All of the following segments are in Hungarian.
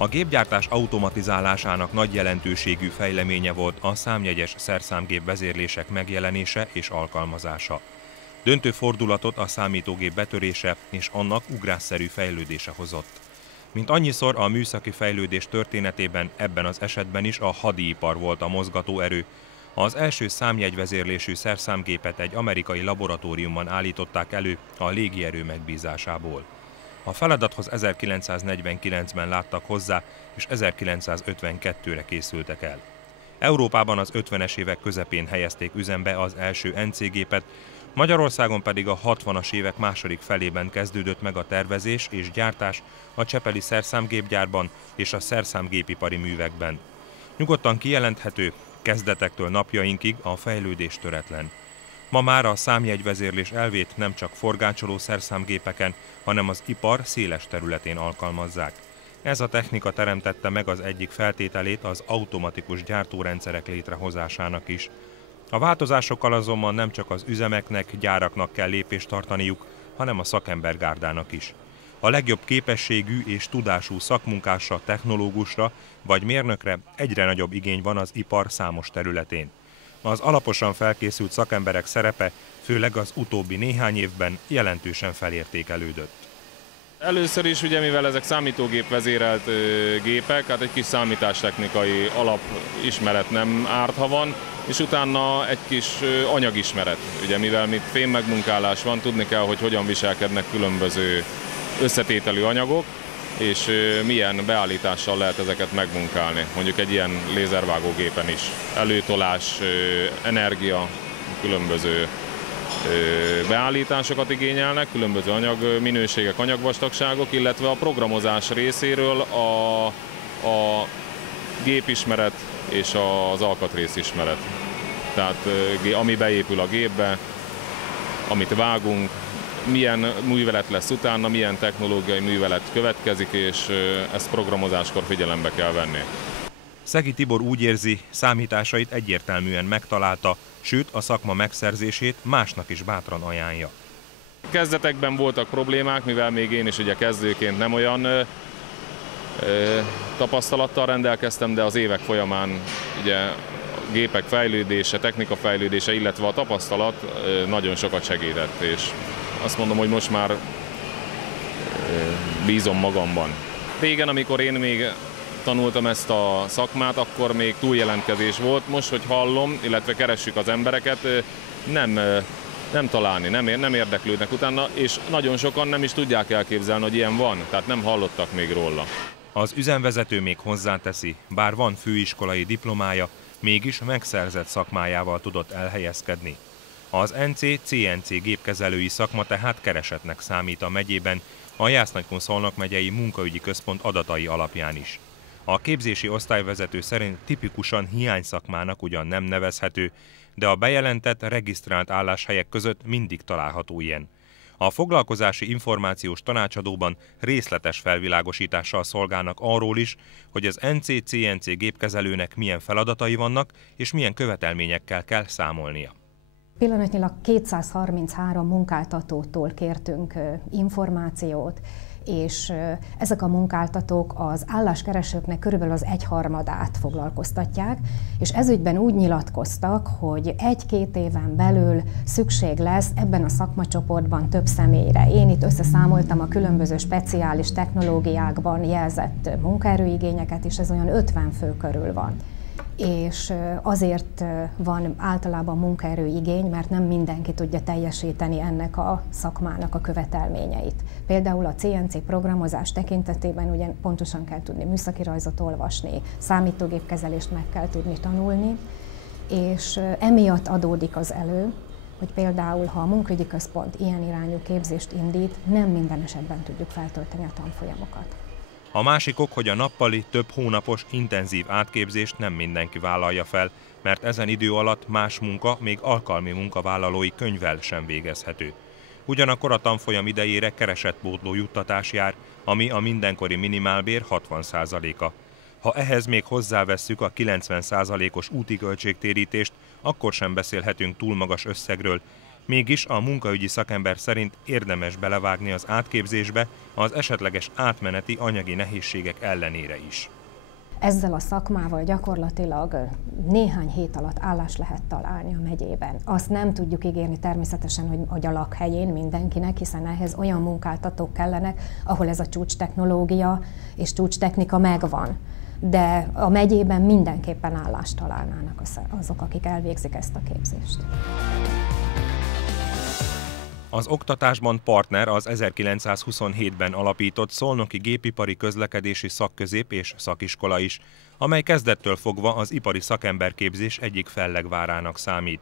A gépgyártás automatizálásának nagy jelentőségű fejleménye volt a számjegyes szerszámgép vezérlések megjelenése és alkalmazása. Döntő fordulatot a számítógép betörése és annak ugrásszerű fejlődése hozott. Mint annyiszor a műszaki fejlődés történetében, ebben az esetben is a hadipar volt a mozgató erő. Az első számjegyvezérlésű szerszámgépet egy amerikai laboratóriumban állították elő a légierő megbízásából. A feladathoz 1949-ben láttak hozzá, és 1952-re készültek el. Európában az 50-es évek közepén helyezték üzembe az első NC gépet, Magyarországon pedig a 60-as évek második felében kezdődött meg a tervezés és gyártás a csepeli szerszámgépgyárban és a szerszámgépipari művekben. Nyugodtan kijelenthető, kezdetektől napjainkig a fejlődés töretlen. Ma már a számjegyvezérlés elvét nem csak forgácsoló szerszámgépeken, hanem az ipar széles területén alkalmazzák. Ez a technika teremtette meg az egyik feltételét az automatikus gyártórendszerek létrehozásának is. A változásokkal azonban nem csak az üzemeknek, gyáraknak kell lépést tartaniuk, hanem a szakembergárdának is. A legjobb képességű és tudású szakmunkásra, technológusra vagy mérnökre egyre nagyobb igény van az ipar számos területén. Az alaposan felkészült szakemberek szerepe főleg az utóbbi néhány évben jelentősen felértékelődött. Először is, ugye, mivel ezek számítógép vezérelt gépek, hát egy kis számítástechnikai alapismeret nem árt, ha van, és utána egy kis anyagismeret. Ugye, mivel itt fémmegmunkálás van, tudni kell, hogy hogyan viselkednek különböző összetételű anyagok, és milyen beállítással lehet ezeket megmunkálni. Mondjuk egy ilyen lézervágógépen is. Előtolás, energia, különböző beállításokat igényelnek, különböző anyagminőségek, anyagvastagságok, illetve a programozás részéről a gépismeret és az alkatrészismeret. Tehát ami beépül a gépbe, amit vágunk, milyen művelet lesz utána, milyen technológiai művelet következik, és ezt programozáskor figyelembe kell venni. Szegi Tibor úgy érzi, számításait egyértelműen megtalálta, sőt a szakma megszerzését másnak is bátran ajánlja. Kezdetekben voltak problémák, mivel még én is ugye kezdőként nem olyan tapasztalattal rendelkeztem, de az évek folyamán ugye a gépek fejlődése, technika fejlődése, illetve a tapasztalat nagyon sokat segített, és azt mondom, hogy most már bízom magamban. Régen, amikor én még tanultam ezt a szakmát, akkor még túljelentkezés volt. Most, hogy hallom, illetve keressük az embereket, nem találni, nem érdeklődnek utána, és nagyon sokan nem is tudják elképzelni, hogy ilyen van, tehát nem hallottak még róla. Az üzemvezető még hozzáteszi, bár van főiskolai diplomája, mégis megszerzett szakmájával tudott elhelyezkedni. Az NC-CNC gépkezelői szakma tehát keresettnek számít a megyében, a Jász-Nagykun-Szolnok megyei munkaügyi központ adatai alapján is. A képzési osztályvezető szerint tipikusan hiányszakmának ugyan nem nevezhető, de a bejelentett, regisztrált álláshelyek között mindig található ilyen. A foglalkozási információs tanácsadóban részletes felvilágosítással szolgálnak arról is, hogy az NC-CNC gépkezelőnek milyen feladatai vannak és milyen követelményekkel kell számolnia. Pillanatnyilag 233 munkáltatótól kértünk információt, és ezek a munkáltatók az álláskeresőknek körülbelül az 1/3-át foglalkoztatják, és ezügyben úgy nyilatkoztak, hogy 1-2 éven belül szükség lesz ebben a szakmacsoportban több személyre. Én itt összeszámoltam a különböző speciális technológiákban jelzett munkaerőigényeket, és ez olyan 50 fő körül van. És azért van általában munkaerőigény, mert nem mindenki tudja teljesíteni ennek a szakmának a követelményeit. Például a CNC programozás tekintetében ugye pontosan kell tudni műszaki rajzot olvasni, számítógépkezelést meg kell tudni tanulni, és emiatt adódik az elő, hogy például ha a munkaügyi központ ilyen irányú képzést indít, nem minden esetben tudjuk feltölteni a tanfolyamokat. A másik ok, hogy a nappali, több hónapos intenzív átképzést nem mindenki vállalja fel, mert ezen idő alatt más munka, még alkalmi munkavállalói könyvvel sem végezhető. Ugyanakkor a tanfolyam idejére keresetpótló juttatás jár, ami a mindenkori minimálbér 60%-a. Ha ehhez még hozzávesszük a 90%-os úti költségtérítést, akkor sem beszélhetünk túl magas összegről, Mégis a munkaügyi szakember szerint érdemes belevágni az átképzésbe az esetleges átmeneti anyagi nehézségek ellenére is. Ezzel a szakmával gyakorlatilag néhány hét alatt állást lehet találni a megyében. Azt nem tudjuk ígérni természetesen, hogy a lakhelyén mindenkinek, hiszen ehhez olyan munkáltatók kellenek, ahol ez a csúcstechnológia és csúcstechnika megvan. De a megyében mindenképpen állást találnának azok, akik elvégzik ezt a képzést. Az oktatásban partner az 1927-ben alapított Szolnoki Gépipari Közlekedési Szakközép és Szakiskola is, amely kezdettől fogva az ipari szakemberképzés egyik fellegvárának számít.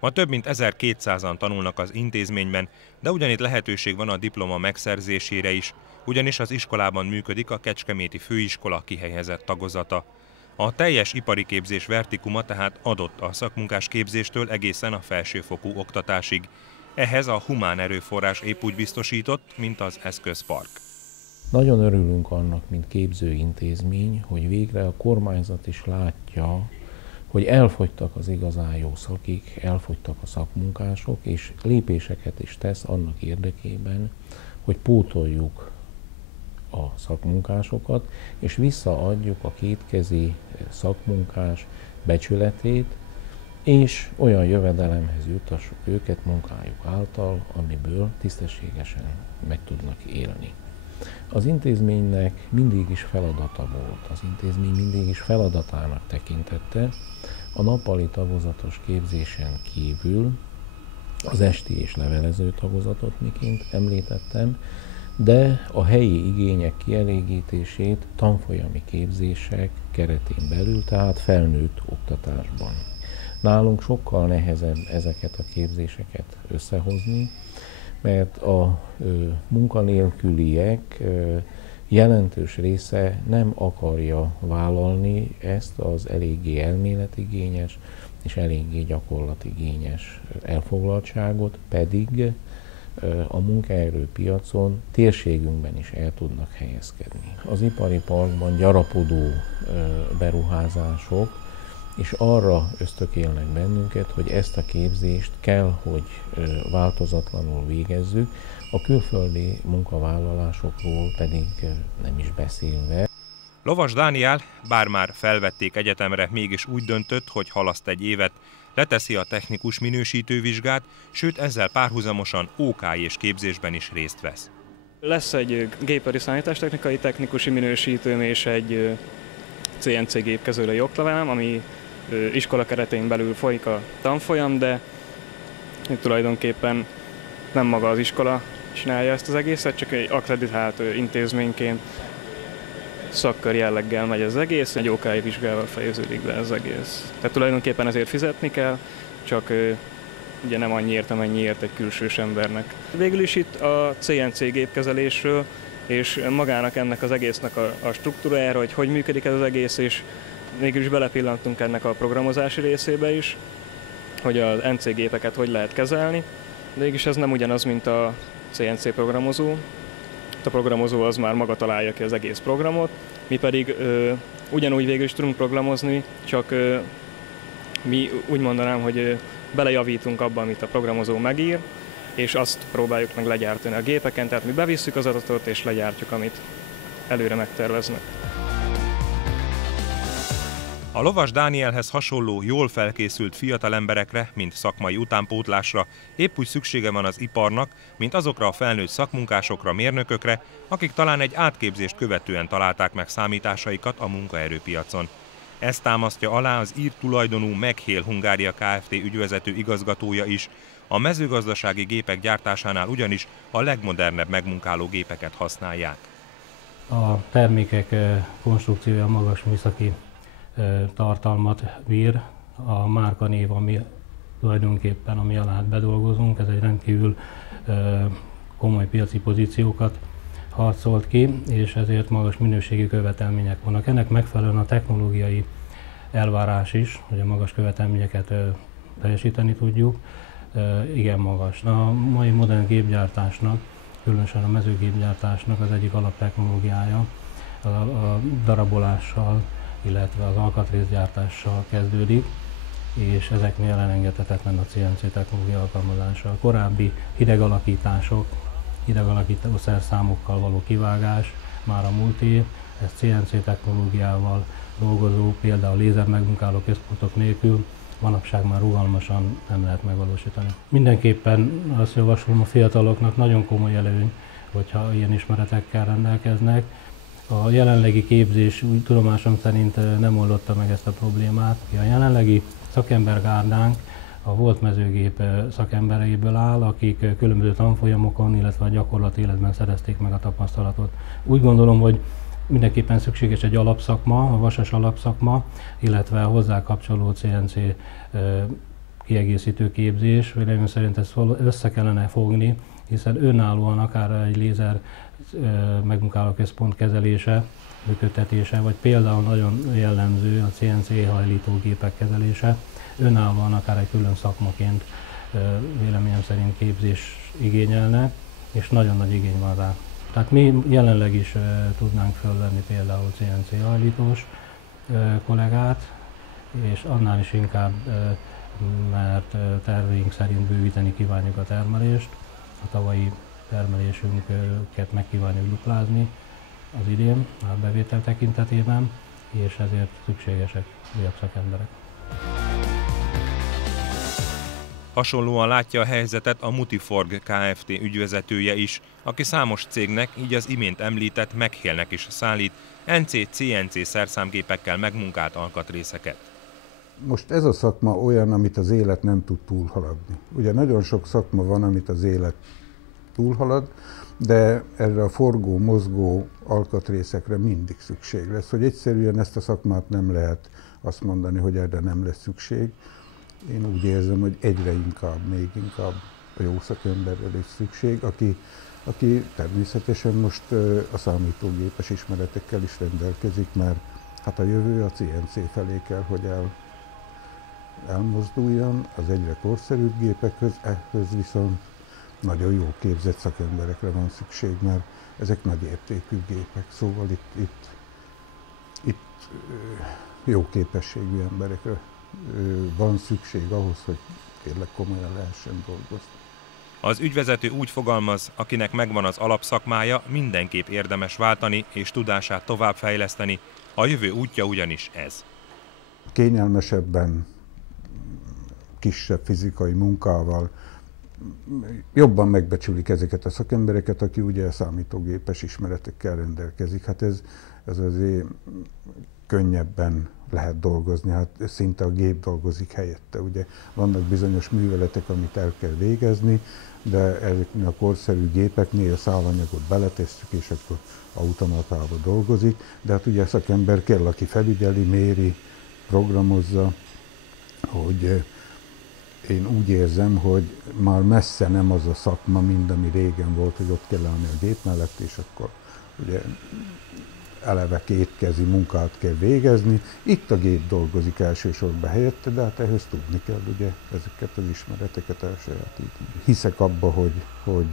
Ma több mint 1200-an tanulnak az intézményben, de ugyanitt lehetőség van a diploma megszerzésére is, ugyanis az iskolában működik a Kecskeméti Főiskola kihelyezett tagozata. A teljes ipari képzés vertikuma tehát adott a szakmunkás képzéstől egészen a felsőfokú oktatásig. Ehhez a humán erőforrás épp úgy biztosított, mint az eszközpark. Nagyon örülünk annak, mint képzőintézmény, hogy végre a kormányzat is látja, hogy elfogytak az igazán jó szakik, elfogytak a szakmunkások, és lépéseket is tesz annak érdekében, hogy pótoljuk a szakmunkásokat, és visszaadjuk a kétkezi szakmunkás becsületét, és olyan jövedelemhez juttassuk őket munkájuk által, amiből tisztességesen meg tudnak élni. Az intézménynek mindig is feladata volt, az intézmény mindig is feladatának tekintette a nappali tagozatos képzésen kívül az esti és levelező tagozatot, miként említettem, de a helyi igények kielégítését tanfolyami képzések keretén belül, tehát felnőtt oktatásban. Nálunk sokkal nehezebb ezeket a képzéseket összehozni, mert a munkanélküliek jelentős része nem akarja vállalni ezt az eléggé elméletigényes és eléggé gyakorlatigényes elfoglaltságot, pedig a munkaerőpiacon térségünkben is el tudnak helyezkedni. Az ipari parkban gyarapodó beruházások és arra ösztökélnek bennünket, hogy ezt a képzést kell, hogy változatlanul végezzük, a külföldi munkavállalásokról pedig nem is beszélve. Lovas Dániel, bár már felvették egyetemre, mégis úgy döntött, hogy halaszt egy évet, leteszi a technikus minősítővizsgát, sőt ezzel párhuzamosan OK és képzésben is részt vesz. Lesz egy gépipari számítástechnikai technikusi minősítőm és egy CNC gépkezelői oklevelem, ami iskola keretein belül folyik a tanfolyam, de tulajdonképpen nem maga az iskola csinálja ezt az egészet, csak egy akkreditált intézményként szakkör jelleggel megy az egész, egy OK vizsgával fejeződik be az egész. Tehát tulajdonképpen ezért fizetni kell, csak ugye nem annyiért, amennyiért egy külsős embernek. Végül is itt a CNC gépkezelésről és magának ennek az egésznek a struktúrájára, hogy működik ez az egész, és mégis belepillantunk ennek a programozási részébe is, hogy az NC gépeket hogy lehet kezelni. De mégis ez nem ugyanaz, mint a CNC programozó. A programozó az már maga találja ki az egész programot, mi pedig ugyanúgy végül is tudunk programozni, csak mi úgy mondanám, hogy belejavítunk abba, amit a programozó megír, és azt próbáljuk meg legyártani a gépeken, tehát mi bevisszük az adatot és legyártjuk, amit előre megterveznek. A Lovas Dánielhez hasonló, jól felkészült fiatal emberekre, mint szakmai utánpótlásra épp úgy szüksége van az iparnak, mint azokra a felnőtt szakmunkásokra, mérnökökre, akik talán egy átképzést követően találták meg számításaikat a munkaerőpiacon. Ezt támasztja alá az ír tulajdonú Meghél Hungária Kft. Ügyvezető igazgatója is. A mezőgazdasági gépek gyártásánál ugyanis a legmodernebb megmunkáló gépeket használják. A termékek konstrukciója magas műszaki tartalmat bír. A márkanév, ami tulajdonképpen ami alá bedolgozunk, ez egy rendkívül komoly piaci pozíciókat harcolt ki, és ezért magas minőségi követelmények vannak. Ennek megfelelően a technológiai elvárás is, hogy a magas követelményeket teljesíteni tudjuk, igen magas. A mai modern gépgyártásnak, különösen a mezőgépgyártásnak az egyik alaptechnológiája a darabolással, illetve az alkatrészgyártással kezdődik, és ezeknél elengedhetetlen a CNC technológia alkalmazása. A korábbi hidegalakítások, hidegalakító szerszámokkal való kivágás már a múlté, ez CNC technológiával dolgozó, például lézer megmunkáló központok nélkül manapság már rugalmasan nem lehet megvalósítani. Mindenképpen azt javaslom a fiataloknak, nagyon komoly előny, hogyha ilyen ismeretekkel rendelkeznek. A jelenlegi képzés úgy tudomásom szerint nem oldotta meg ezt a problémát. A jelenlegi szakembergárdánk a volt mezőgép szakembereiből áll, akik különböző tanfolyamokon, illetve a gyakorlati életben szerezték meg a tapasztalatot. Úgy gondolom, hogy mindenképpen szükséges egy alapszakma, a vasas alapszakma, illetve hozzá kapcsoló CNC kiegészítő képzés. Véleményem szerint ezt össze kellene fogni, hiszen önállóan akár egy lézer megmunkáló központ kezelése, működtetése, vagy például nagyon jellemző a CNC hajlítógépek kezelése, önállóan akár egy külön szakmaként véleményem szerint képzés igényelne, és nagyon nagy igény van rá. Tehát mi jelenleg is tudnánk fölvenni például CNC hajlítós kollégát, és annál is inkább, mert terveink szerint bővíteni kívánjuk a termelést. A tavalyi termelésünket meg kívánjuk duplázni az idén, a bevétel tekintetében, és ezért szükségesek újabb szakemberek. Hasonlóan látja a helyzetet a Mutiforg Kft. Ügyvezetője is, aki számos cégnek, így az imént említett McHale-nek is szállít NC-CNC szerszámgépekkel megmunkált alkatrészeket. Most ez a szakma olyan, amit az élet nem tud túlhaladni. Ugye nagyon sok szakma van, amit az élet túlhalad, de erre a forgó, mozgó alkatrészekre mindig szükség lesz. Hogy egyszerűen ezt a szakmát nem lehet azt mondani, hogy erre nem lesz szükség. Én úgy érzem, hogy egyre inkább, még inkább a jó szakemberre lesz szükség, aki természetesen most a számítógépes ismeretekkel is rendelkezik, mert hát a jövő a CNC felé kell, hogy elmozduljon az egyre korszerűbb gépekhez, ehhez viszont nagyon jó képzett szakemberekre van szükség, mert ezek nagy értékű gépek, szóval itt jó képességű emberekre van szükség ahhoz, hogy tényleg komolyan lehessen dolgozni. Az ügyvezető úgy fogalmaz, akinek megvan az alapszakmája, mindenképp érdemes váltani és tudását továbbfejleszteni, a jövő útja ugyanis ez. Kényelmesebben, kisebb fizikai munkával jobban megbecsülik ezeket a szakembereket, aki ugye számítógépes ismeretekkel rendelkezik. Hát ez azért könnyebben lehet dolgozni, hát szinte a gép dolgozik helyette. Ugye vannak bizonyos műveletek, amit el kell végezni, de ezeknél a korszerű gépeknél a szálanyagot beletesszük, és akkor automatával dolgozik, de hát ugye a szakember kell, aki felügyeli, méri, programozza, hogy én úgy érzem, hogy már messze nem az a szakma, mint ami régen volt, hogy ott kell állni a gép mellett, és akkor ugye eleve kétkezi munkát kell végezni. Itt a gép dolgozik elsősorban helyette, de hát ehhez tudni kell ugye ezeket az ismereteket elsajátítani. Hiszek abba, hogy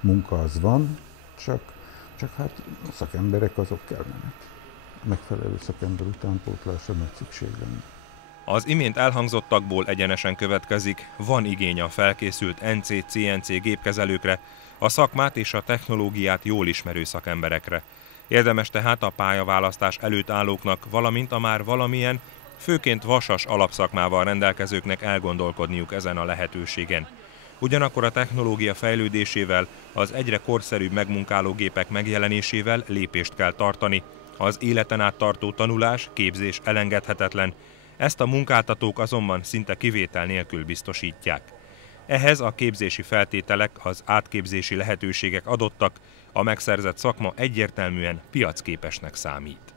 munka az van, csak hát a szakemberek azok kellenek. A megfelelő szakember utánpótlásra nagy szükség lenne. Az imént elhangzottakból egyenesen következik, van igény a felkészült NC-CNC gépkezelőkre, a szakmát és a technológiát jól ismerő szakemberekre. Érdemes tehát a pályaválasztás előtt állóknak, valamint a már valamilyen, főként vasas alapszakmával rendelkezőknek elgondolkodniuk ezen a lehetőségen. Ugyanakkor a technológia fejlődésével, az egyre korszerűbb megmunkáló gépek megjelenésével lépést kell tartani. Az életen át tartó tanulás, képzés elengedhetetlen, ezt a munkáltatók azonban szinte kivétel nélkül biztosítják. Ehhez a képzési feltételek, az átképzési lehetőségek adottak, a megszerzett szakma egyértelműen piacképesnek számít.